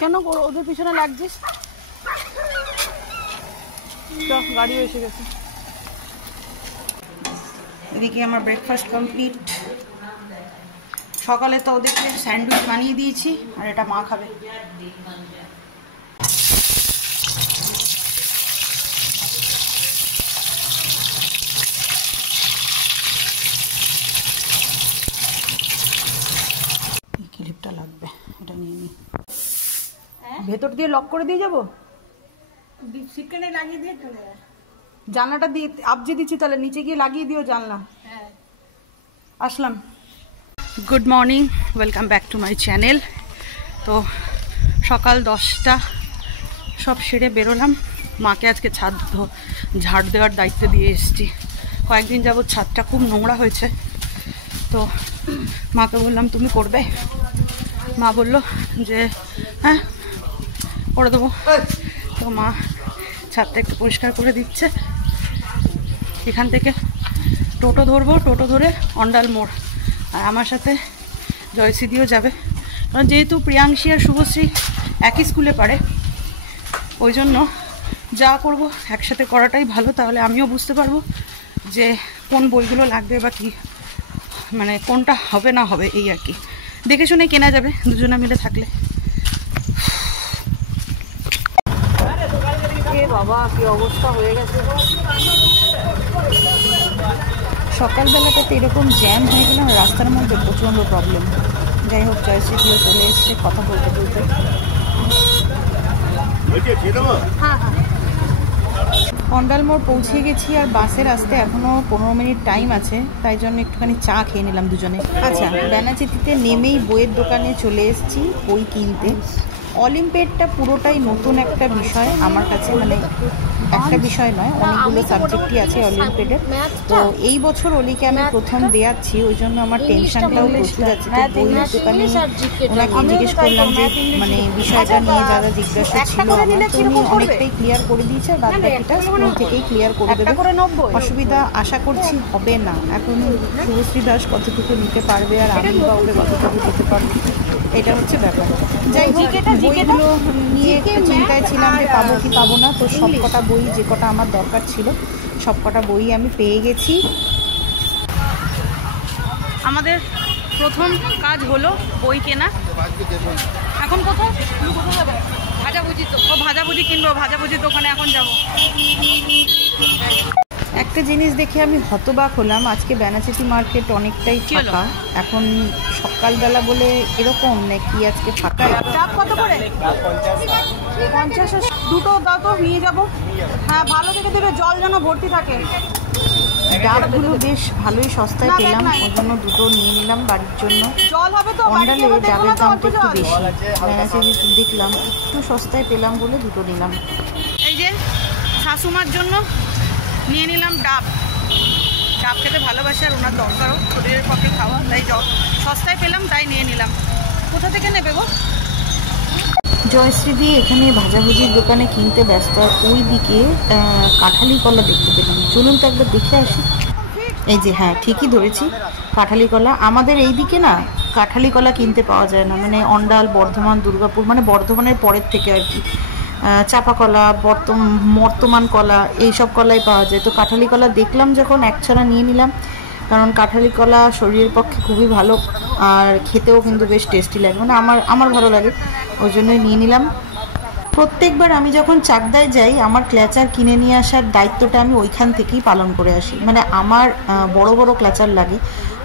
কেন ওদের পিছনে লাগছিস? গাড়ি এসে গেছে। এদিকে আমার ব্রেকফাস্ট কমপ্লিট। সকালে তো ওদেরকে স্যান্ডউইচ বানিয়ে দিয়েছি, আর এটা মা খাবে। ক্লিপটা লাগবে, এটা নিয়ে নিই। ভেতর দিয়ে লক করে দিয়ে যাবো, সেখানে লাগিয়ে দিয়ে চলে যায়। জানলাটা দিয়ে আবজে দিচ্ছি, তাহলে নিচে গিয়ে লাগিয়ে দিও জানলা। আসলাম। Good morning, welcome back to my channel. তো সকাল 10টা সব সেরে বেরোলাম। মাকে আজকে ছাদ ঝাড় দেওয়ার দায়িত্ব দিয়ে এসেছি। কয়েকদিন যাবৎ ছাদটা খুব নোংরা হয়েছে, তো মাকে বললাম তুমি করবে। মা বলল যে হ্যাঁ করে দেবো। তো মা ছাদটা একটু পরিষ্কার করে দিচ্ছে। এখান থেকে টোটো ধরবো, টোটো ধরে অন্ডাল মোড়, আর আমার সাথে জয়সিদিও যাবে। কারণ যেহেতু প্রিয়াংশী আর শুভশ্রী একই স্কুলে পড়ে, ওই জন্য যা করব একসাথে করাটাই ভালো। তাহলে আমিও বুঝতে পারবো যে কোন বইগুলো লাগবে বা কি, মানে কোনটা হবে না হবে, এই আর কি দেখে শুনে কেনা যাবে দুজনে মিলে থাকলে। বাবা কি অবস্থা হয়ে গেছে। সকালবেলাটাতে এরকম জ্যাম হয়ে গেল রাস্তার মধ্যে, প্রচণ্ড প্রবলেম। যাই হোক, জয়শ্রীও চলে এসছে কথা বলতে বলতে। অন্ডাল মোড় পৌঁছে গেছি, আর বাসের আসতে এখনও 15 মিনিট টাইম আছে, তাই জন্য একটুখানি চা খেয়ে নিলাম দুজনে। আচ্ছা, বেনাচিতিতে নেমেই বইয়ের দোকানে চলে এসেছি বই কিনতে। অলিম্পিয়াডটা পুরোটাই নতুন একটা বিষয় আমার কাছে, মানে একটা বিষয় নয়, অনেকগুলো সাবজেক্টই আছে অলিম্পিয়াডের। তো এই বছর অলিকে আমি প্রথম দেয়াচ্ছি, ওই জন্য আমার টেনশনটাও প্রচুর আছে। তো বইয়ের দোকানে ওনাকে জিজ্ঞেস করলাম যে মানে বিষয়টা নিয়ে যা যা জিজ্ঞাসা ছিল আমার, তো উনি অনেকটাই ক্লিয়ার করে দিয়েছে। বাদ বাকিটা স্কুল থেকেই ক্লিয়ার করে দেবে, অসুবিধা আশা করছি হবে না। এখন শুভশ্রী দাস কতটুকু নিতে পারবে আর আমি বা ওকে কতটুকু দিতে পারবো, এটা হচ্ছে ব্যাপার। যাই হোক, বইগুলো নিয়ে একটু চিন্তায় ছিলাম যে পাবো কি পাবো না। তো সব কটা বই, যে কটা আমার দরকার ছিল সব কটা বই আমি পেয়ে গেছি। আমাদের প্রথম কাজ হলো বই কেনা। এখন কোথায় ভাজাভুজি, তো ও ভাজাভুজি কিনবো, ভাজাভুজির দোকানে এখন যাব। একটা জিনিস দেখে আমি হতবাক হলাম, আজকে বেনাচিতি মার্কেট অনেকটাই ফাঁকা। এখন সকালবেলা বলে এরকম নাকি আজকে ফাঁকা। ডাব কত করে? 50। দুটো দাও তো, নিয়ে যাবো। হ্যাঁ, ভালো দেখে দেবে, জল যেন ভর্তি থাকে। ডাবগুলো বেশ ভালোই সস্তায় পেলাম, ওই জন্য দুটো নিয়ে নিলাম বাড়ির জন্য। অন্ডালে ডাবের দামটা একটু বেশি, বেনাচিতিতে দেখলাম একটু সস্তায় পেলাম বলে দুটো নিলাম। এই যে শাশুমার জন্য নিয়ে নিলাম ডাব। ডাব খেতে ভালোবাসে, আর ওনার দরকারও শরীরের পক্ষে খাওয়া, তাই সস্তায় পেলাম তাই নিয়ে নিলাম। কোথা থেকে নেবে গো? জয়শ্রী দিয়ে এখানে ভাজাভুজির দোকানে কিনতে ব্যস্ত, আর ওই দিকে কাঁঠালি কলা দেখতে পেলাম। চলুন তো একবার দেখে আসি। এই যে, হ্যাঁ ঠিকই ধরেছি, কাঁঠালি কলা। আমাদের এই দিকে না কাঁঠালি কলা কিনতে পাওয়া যায় না, মানে অন্ডাল, বর্ধমান, দুর্গাপুর, মানে বর্ধমানের পরের থেকে আর কি। চাপা কলা, বর্তমান কলা, এইসব কলাই পাওয়া যায়। তো কাঁঠালি কলা দেখলাম যখন, একছড়া নিয়ে নিলাম। কারণ কাঁঠালি কলা শরীরের পক্ষে খুবই ভালো, আর খেতেও কিন্তু বেশ টেস্টি লাগে, মানে আমার ভালো লাগে, ওই জন্যই নিয়ে নিলাম। প্রত্যেকবার আমি যখন চাকদায় যাই, আমার ক্ল্যাচার কিনে নিয়ে আসার দায়িত্বটা আমি ওইখান থেকেই পালন করে আসি। মানে আমার বড় বড় ক্ল্যাচার লাগে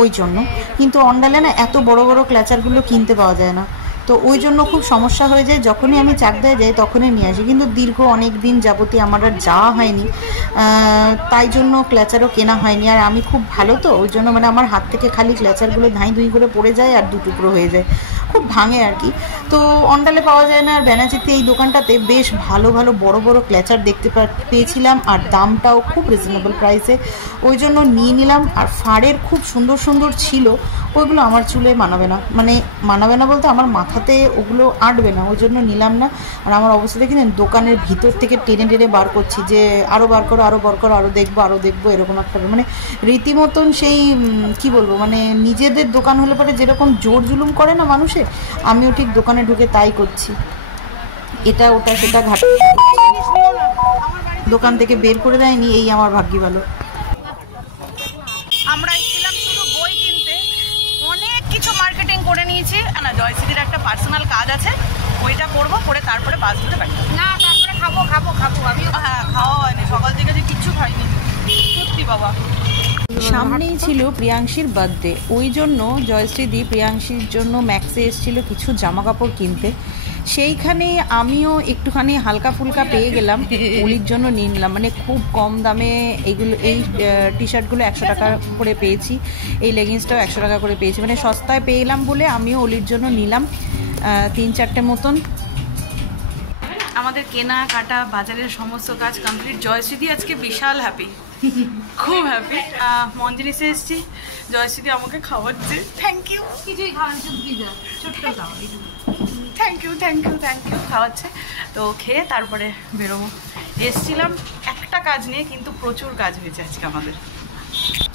ওই জন্য, কিন্তু অন্ডালে না এত বড় বড় ক্ল্যাচারগুলো কিনতে পাওয়া যায় না। তো ওই জন্য খুব সমস্যা হয়ে যায়, যখনই আমি চাকদায় যাই তখনই নিয়ে আসি। কিন্তু দীর্ঘ অনেক দিন যাবতীয় আমার আর যাওয়া হয়নি, তাই জন্য ক্ল্যাচারও কেনা হয়নি। আর আমি খুব ভালো তো, ওই জন্য মানে আমার হাত থেকে খালি ক্ল্যাচারগুলো ধাঁই ধুই করে পড়ে যায় আর দুটুকরো হয়ে যায়, খুব ভাঙে আর কি। তো অন্ডালে পাওয়া যায় না, আর বেনাচিতে এই দোকানটাতে বেশ ভালো ভালো বড় বড় ক্ল্যাচার দেখতে পেয়েছিলাম, আর দামটাও খুব রিজনেবল প্রাইসে, ওই জন্য নিয়ে নিলাম। আর ফাড়ের খুব সুন্দর সুন্দর ছিল, ওইগুলো আমার চুলে মানাবে না, মানে মানাবে না বলতে আমার মাথাতে ওগুলো আঁটবে না, ওই জন্য নিলাম না। আর আমার অবস্থা দেখি না, দোকানের ভিতর থেকে টেনে টেনে বার করছি যে আরও বার করো, আরও বার করো, আরও দেখবো, এরকম একটা মানে রীতিমতন সেই কি বলবো, মানে নিজেদের দোকান হলে পরে যেরকম জোর জুলুম করে না মানুষে, আমিও ঠিক দোকানে ঢুকে তাই করছি। এটা ওটা সেটা ঘাটে দোকান থেকে বের করে দেয়নি, এই আমার ভাগ্যি ভালো। আমরা এসেছিলাম শুধু বই কিনতে, অনেক কিছু মার্কেটিং করে নিয়েছি। না, জয়শ্রীর একটা পার্সোনাল কাজ আছে, ওইটা করবো, করে তারপরে বাস ধরে বাড়ি। না তারপরে খাবো আমি। হ্যাঁ, খাওয়া হয়নি, সকাল থেকে যে কিচ্ছু খাইনি সত্যি বাবা। সামনেই ছিল প্রিয়াংশীর বার্থডে, ওই জন্য জয়শ্রীদি প্রিয়াংশীর জন্য ম্যাক্সে এসেছিল কিছু জামা কাপড় কিনতে। সেইখানে আমিও একটুখানি হালকা ফুলকা পেয়ে গেলাম, ওলির জন্য নিয়ে নিলাম। মানে খুব কম দামে এইগুলো, এই টি শার্টগুলো 100 টাকা করে পেয়েছি, এই লেগিংসটাও 100 টাকা করে পেয়েছি। মানে সস্তায় পেয়ে এলাম বলে আমিও ওলির জন্য নিলাম 3-4টে মতন। আমাদের কেনা কাটা বাজারের সমস্ত কাজ কমপ্লিট। জয়শ্রীদি আজকে বিশাল হ্যাপি, খুব হ্যাপি। মঞ্জুরিসে এসেছি, জয়শ্রীদি আমাকে খাওয়াচ্ছে। Thank you. কিছুই খাওয়াচ্ছে, পিজা ছোট্ট খাও। থ্যাংক ইউ খাওয়াচ্ছে। তো খেয়ে তারপরে বেরোবো। এসছিলাম একটা কাজ নিয়ে, কিন্তু প্রচুর কাজ হয়েছে আজকে আমাদের।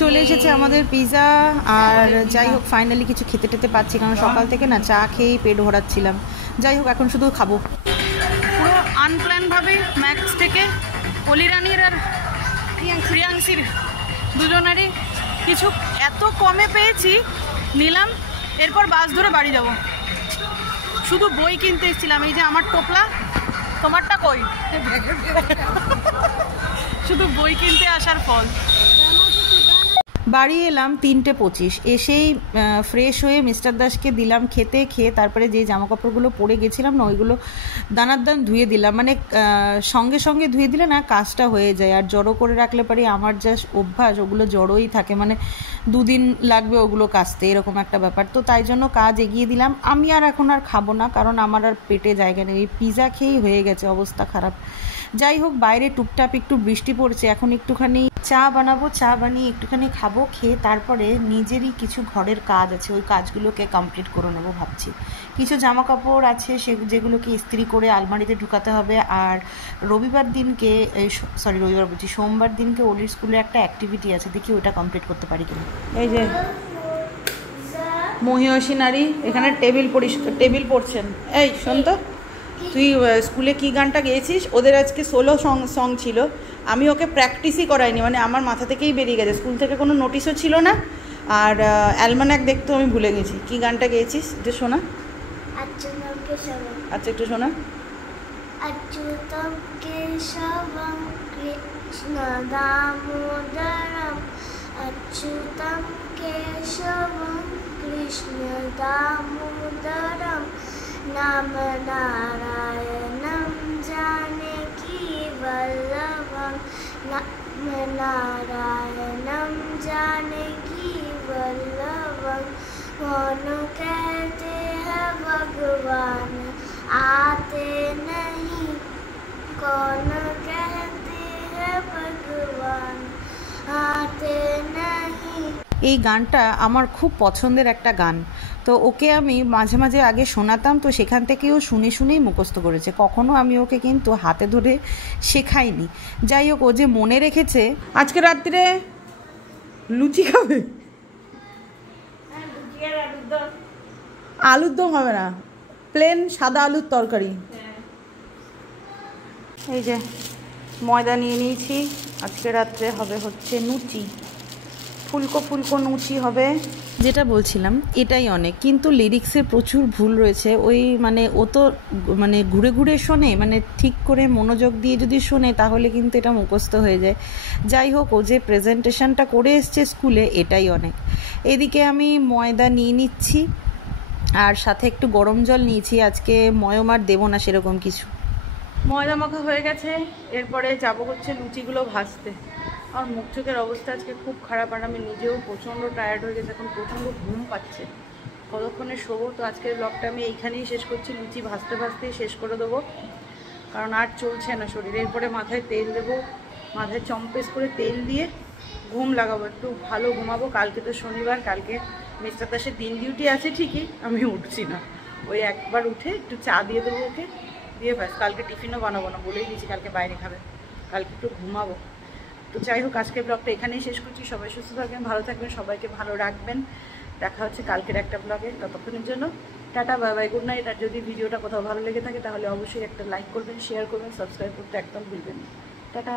চলে এসেছে আমাদের পিজা। আর যাই হোক, ফাইনালি কিছু খেতে টেতে পাচ্ছি, কারণ সকাল থেকে না চা খেয়েই পেট ভরাচ্ছিলাম। যাই হোক, এখন শুধু খাবো। পুরো আনপ্ল্যানভাবে ম্যাক্স থেকে অলিরানির আর প্রিয়াংশীর দুজনেরই কিছু এত কমে পেয়েছি, নিলাম। এরপর বাস ধরে বাড়ি যাব। শুধু বই কিনতে এসেছিলাম। এই যে আমার টোপলা, তোমারটা কই? শুধু বই কিনতে আসার ফল। বাড়ি এলাম 3:25, এসেই ফ্রেশ হয়ে মিস্টার দাসকে দিলাম খেতে। খেয়ে তারপরে যে জামা কাপড়গুলো পরে গেছিলাম না, ওইগুলো দানার দান ধুয়ে দিলাম। মানে সঙ্গে সঙ্গে ধুয়ে দিলে না কাজটা হয়ে যায়, আর জড়ো করে রাখলে পারি আমার যা অভ্যাস, ওগুলো জড়োই থাকে। মানে 2 দিন লাগবে ওগুলো কাচতে, এরকম একটা ব্যাপার। তো তাই জন্য কাজ এগিয়ে দিলাম। আমি আর এখন আর খাবো না, কারণ আমার আর পেটে জায়গা নেই। পিজা খেয়েই হয়ে গেছে অবস্থা খারাপ। যাই হোক, বাইরে টুকটাপ একটু বৃষ্টি পড়ছে, এখন একটুখানি চা বানাবো, চা বানিয়ে একটুখানি খাবো। খেয়ে তারপরে নিজেরই কিছু ঘরের কাজ আছে, ওই কাজগুলোকে কমপ্লিট করে নেবো ভাবছি। কিছু জামা কাপড় আছে যেগুলোকে ইস্ত্রি করে আলমারিতে ঢুকাতে হবে। আর রবিবার দিনকে, রবিবার বলছি, সোমবার দিনকে ওলির স্কুলে একটা অ্যাক্টিভিটি আছে, দেখি ওটা কমপ্লিট করতে পারি কিনা। এই যে মহিয়সী নারী এখানে টেবিল পড়ছেন। এই শোন তো, তুই স্কুলে কি গানটা গেয়েছিস? ওদের আজকে সোলো সং ছিল, আমি ওকে প্র্যাকটিসই করাইনি, মানে আমার মাথা থেকেই বেরিয়ে গেছে। স্কুল থেকে কোনো নোটিশও ছিল না, আর অ্যালমানাক দেখতেও আমি ভুলে গেছি। কি গানটা গেয়েছিস যে শোনা? আচ্ছা, একটু শোনা। अच्युतं केशवं कृष्ण दामोदरम् अच्युतं केशवं कृष्ण दामोदरं नाम नारायणं जानकी वल्लभं नाम नारायणं जानकी वल्लभं कौन कहते हैं भगवान आते नहीं कौन कहते हैं भगवान आते नहीं। এই গানটা আমার খুব পছন্দের একটা গান। তো ওকে আমি মাঝে মাঝে আগে শোনাতাম, তো সেখান থেকেও শুনেই মুখস্থ করেছে। কখনো আমি ওকে কিন্তু হাতে ধরে শেখাইনি। যাই হোক, ও যে মনে রেখেছে। আজকে রাত্রে লুচি খাবে? আলুর দম হবে না, প্লেন সাদা আলুর তরকারি। এই যে ময়দা নিয়ে নিয়েছি, আজকে রাত্রে হবে হচ্ছে লুচি, ফুলকো লুচি হবে। যেটা বলছিলাম, এটাই অনেক, কিন্তু লিরিক্সে প্রচুর ভুল রয়েছে। ওই মানে ও তো মানে ঘুরে ঘুরে শোনে, মানে ঠিক করে মনোযোগ দিয়ে যদি শোনে তাহলে কিন্তু এটা মুখস্থ হয়ে যায়। যাই হোক, ও যে প্রেজেন্টেশনটা করে এসছে স্কুলে, এটাই অনেক। এদিকে আমি ময়দা নিয়ে নিচ্ছি, আর সাথে একটু গরম জল নিয়েছি। আজকে ময়ম আর দেবো না সেরকম কিছু। ময়দা মাখা হয়ে গেছে, এরপরে যাবো হচ্ছে লুচিগুলো ভাজতে। আর মুখ চোখের অবস্থা আজকে খুব খারাপ, আর আমি নিজেও প্রচণ্ড টায়ার্ড হয়ে গেছে, এখন প্রচণ্ড ঘুম পাচ্ছে। কতক্ষণে শোবো? তো আজকের ব্লগটা আমি এইখানেই শেষ করছি। লুচি ভাজতে ভাজতেই শেষ করে দেবো, কারণ আর চলছে না শরীরে। এরপরে মাথায় তেল দেবো, মাথায় চম্পেস করে তেল দিয়ে ঘুম লাগাবো, একটু ভালো ঘুমাবো। কালকে তো শনিবার, কালকে মিস্টার দাসের দিন ডিউটি আছে ঠিকই, আমি উঠছি না। ওই একবার উঠে একটু চা দিয়ে দেবো ওকে, দিয়ে ব্যাস। কালকে টিফিনও বানাবো না, বলেই দিয়েছি কালকে বাইরে খাবে। কালকে একটু ঘুমাবো। তো যাই হোক, আজকের ব্লগটা এখানেই শেষ করছি। সবাই সুস্থ থাকবেন, ভালো থাকবেন, সবাইকে ভালো রাখবেন। দেখা হচ্ছে কালকের একটা ব্লগে। ততক্ষণের জন্য tata, bye bye, good night. আর যদি ভিডিওটা কোথাও ভালো লেগে থাকে তাহলে অবশ্যই একটা লাইক করবেন, শেয়ার করবেন, সাবস্ক্রাইব করতে একদম ভুলবেন না। টাটা।